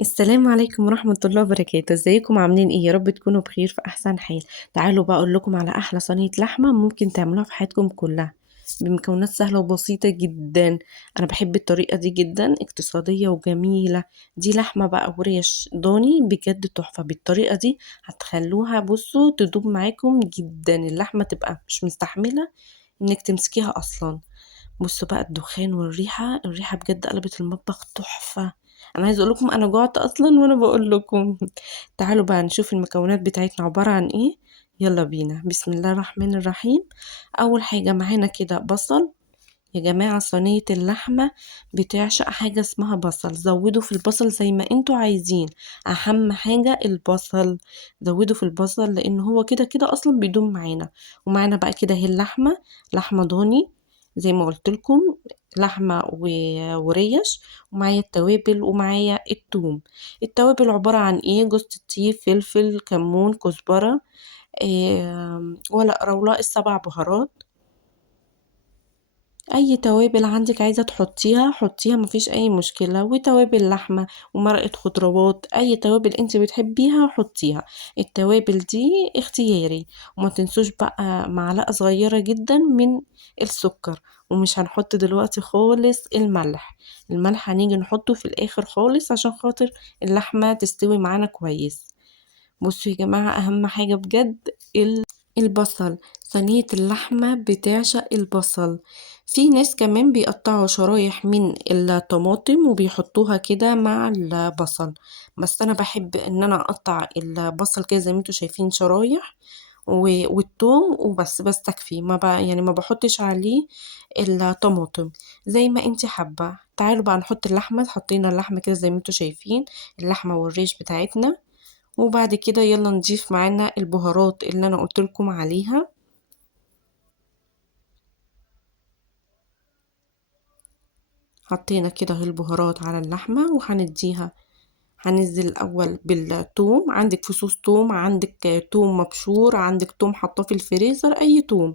السلام عليكم ورحمة الله وبركاته، ازيكم عاملين ايه؟ يا رب تكونوا بخير في احسن حال. تعالوا بقى اقول لكم على احلى صينية لحمة ممكن تعملوها في حياتكم كلها بمكونات سهلة وبسيطة جدا. انا بحب الطريقة دي جدا، اقتصادية وجميلة. دي لحمة بقى وريش ضاني بجد تحفة. بالطريقة دي هتخلوها بصوا تدوب معاكم جدا، اللحمة تبقى مش مستحملة انك تمسكيها اصلا. بصوا بقى الدخان والريحة، الريحة بجد قلبت المطبخ تحفة. انا عايزه اقول لكم انا جوعت اصلا وانا بقول لكم. تعالوا بقى نشوف المكونات بتاعتنا عبارة عن ايه. يلا بينا، بسم الله الرحمن الرحيم. اول حاجة معانا كده بصل. يا جماعة صينية اللحمة بتعشق حاجة اسمها بصل، زودوا في البصل زي ما انتوا عايزين. اهم حاجة البصل، زودوا في البصل لان هو كده كده اصلا بيدوم معانا. ومعانا بقى كده هي اللحمة، لحمة ضاني زي ما قلت لكم، لحمة وريش. ومعايا التوابل ومعايا التوم. التوابل عبارة عن ايه؟ جوز الطيب، فلفل، كمون، كزبرة، ورق لورا، السبع بهارات. اي توابل عندك عايزه تحطيها حطيها، مفيش اي مشكله. وتوابل لحمه ومرقه خضروات، اي توابل انت بتحبيها حطيها. التوابل دي اختياري. وما تنسوش بقى معلقه صغيره جدا من السكر. ومش هنحط دلوقتي خالص الملح. الملح هنيجي نحطه في الاخر خالص عشان خاطر اللحمه تستوي معانا كويس. بصوا يا جماعه، اهم حاجه بجد البصل. صينية اللحمة بتعشق البصل. في ناس كمان بيقطعوا شرايح من الطماطم وبيحطوها كده مع البصل. بس انا بحب ان انا اقطع البصل كده زي ما انتوا شايفين شرايح، والثوم وبس، بس تكفي. ما يعني ما بحطش عليه الطماطم زي ما انتي حابة. تعالوا بقى نحط اللحمة. حطينا اللحمة كده زي ما انتوا شايفين، اللحمة والريش بتاعتنا. وبعد كده يلا نضيف معانا البهارات اللي انا قلت لكم عليها. حطينا كده اهي البهارات على اللحمة وهنديها. هنزل الاول بالثوم، عندك فصوص ثوم، عندك ثوم مبشور، عندك ثوم حطاه في الفريزر، اي ثوم.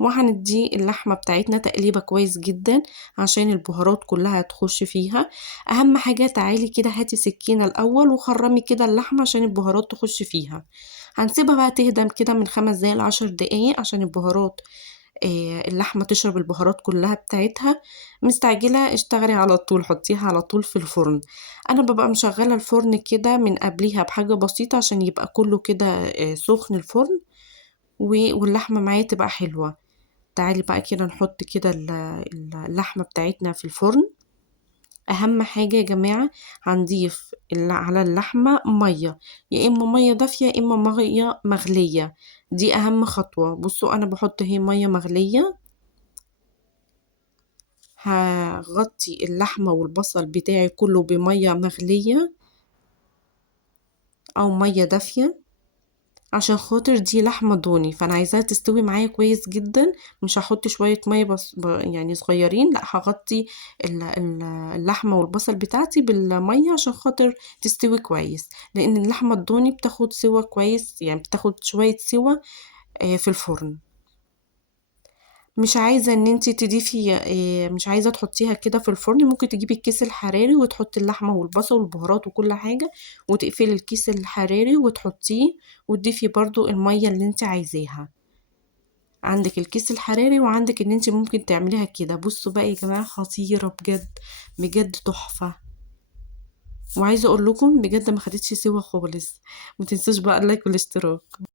وهندي اللحمة بتاعتنا تقليبة كويس جدا عشان البهارات كلها تخش فيها. اهم حاجة تعالي كده هاتي سكينة الاول وخرمي كده اللحمة عشان البهارات تخش فيها. هنسيبها بقى تهدم كده من 5 دقايق ل10 دقايق عشان البهارات، اللحمة تشرب البهارات كلها بتاعتها. مستعجلة اشتغلي على طول، حطيها على طول في الفرن. انا ببقى مشغلة الفرن كده من قبليها بحاجة بسيطة عشان يبقى كله كده سخن الفرن، واللحمة معايا تبقى حلوة. تعالي بقى كده نحط كده اللحمة بتاعتنا في الفرن. اهم حاجة يا جماعة، هنضيف على اللحمة مية، يا اما مية دافية يا اما مية مغلية. دي اهم خطوة. بصوا انا بحط هي مية مغلية. هغطي اللحمة والبصل بتاعي كله بمية مغلية او مية دافية عشان خاطر دي لحمة ضاني، فانا عايزاها تستوي معايا كويس جدا. مش هحط شوية مية بس يعني صغيرين، لا هغطي اللحمة والبصل بتاعتي بالمية عشان خاطر تستوي كويس. لان اللحمة الضاني بتاخد سوا كويس، يعني بتاخد شوية سوا في الفرن. مش عايزة ان انتي تضيفي مش عايزة تحطيها كده في الفرن، ممكن تجيبي الكيس الحراري وتحطي اللحمة والبصل والبهارات وكل حاجة، وتقفلي الكيس الحراري وتحطيه، وتضيفي برضو المية اللي انتي عايزاها. عندك الكيس الحراري وعندك ان انتي ممكن تعمليها كده. بصوا بقى يا جماعة، خطيرة بجد، بجد تحفة. وعايزة اقول لكم بجد ما خدتش سوا خالص. متنسوش بقى اللايك والاشتراك.